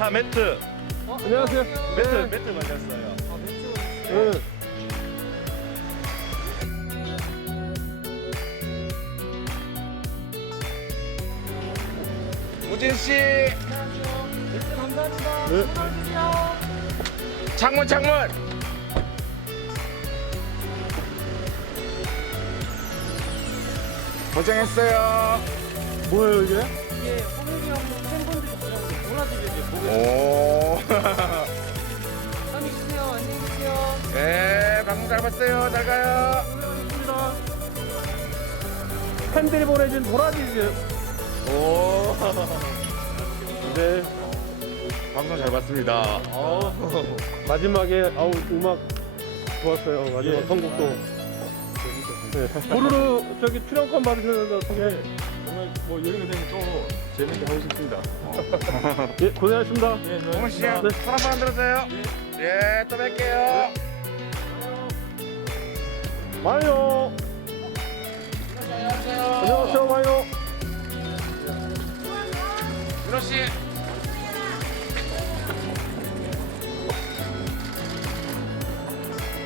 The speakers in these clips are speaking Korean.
차 매트. 어, 안녕하세요. 매트 네. 트 맞았어요. 아 네. 우진 씨. 안녕하트 네. 감사합니다. 네. 주세요 네. 창문 창문. 어. 고생했어요. 뭐예요 이게? 이 호민이 팬분들. 송아지를 이제 보 안녕히 계세요. 안녕히 계세요. 네, 방금 잘 봤어요. 잘 가요. 감사합니다. 팬들이 보내준 도라지즈. 오. 네. 방송 잘 봤습니다. 아 마지막에 아우 음악 좋았어요. 마지막 예. 곡도 호루루 네. 저기 출연권 받으셔서 네. 뭐 되게 정말 뭐 여행을 되게 또 재밌게 하고 어. 싶습니다. 예, 고생하셨습니다. 네, 고무시야 네, 네. 한번 만들어세요 예, 또 뵐게요. 네. 마요. 네. 안녕하세요. 안녕하세요. 안녕하세요, 마요. 윤호 씨.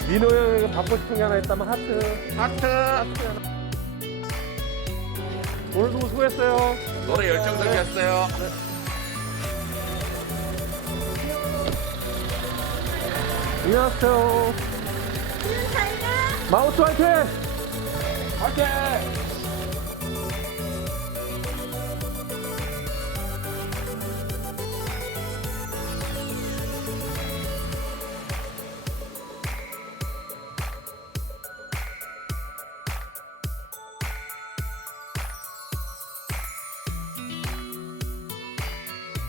민호 형에게 받고 싶은 게 하나 있다면 하트. 하트. 하트. 오늘도 수고했어요. 수고하세요. 노래 열정 들렸어요. 네. 네. 안녕하세요. 마우스 화이팅! 화이팅!